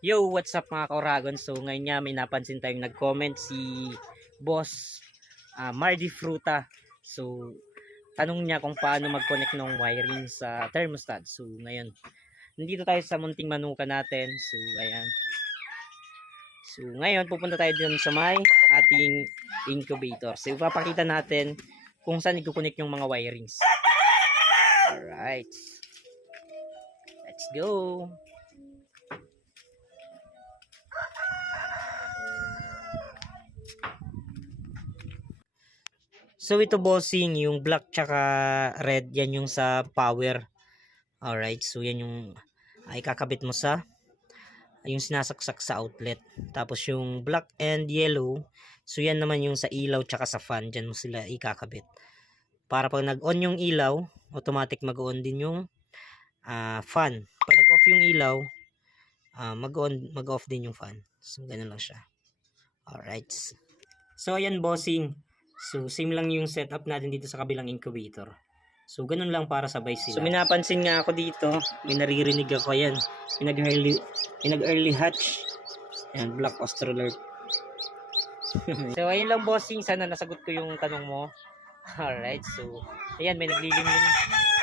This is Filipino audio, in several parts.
Yo, what's up mga kauragon? So ngayon nga may napansin tayong nag-comment si Boss Mardi Fruta. So tanong niya kung paano mag-connect ng wiring sa thermostat. So ngayon, nandito tayo sa munting manuka natin. So ayan. So ngayon pupunta tayo dun sa may ating incubator. So ipapakita natin kung saan i-connect yung mga wirings. Alright. Let's go. So ito bossing, yung black tsaka red, yan yung sa power. Alright, so yan yung ikakabit mo sa yung sinasaksak sa outlet. Tapos yung black and yellow, so yan naman yung sa ilaw tsaka sa fan, dyan mo sila ikakabit. Para pag nag-on yung ilaw, automatic mag-on din yung fan. Pag nag-off yung ilaw, mag-off din yung fan. So ganun lang siya. Alright. So ayan bossing. So same lang yung setup natin dito sa kabilang incubator. So ganun lang para sabay sila. So may napansin nga ako dito, may naririnig ako yan. Pinag-early hatch. Ayan, black australorp. So ayun lang bossing, sana nasagot ko yung tanong mo. Alright, so ayan, may naglilimlim.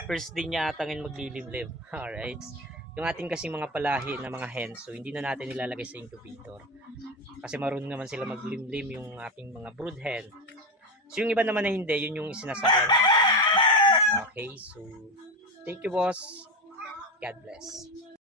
First day niya atangin maglilimlim. Alright. Yung ating kasing mga palahi na mga hen, so hindi na natin nilalagay sa incubator. Kasi marunong naman sila maglimlim yung ating mga brood hen. So yung iba naman na hindi, yun yung sinasakyan. Okay, so thank you boss. God bless.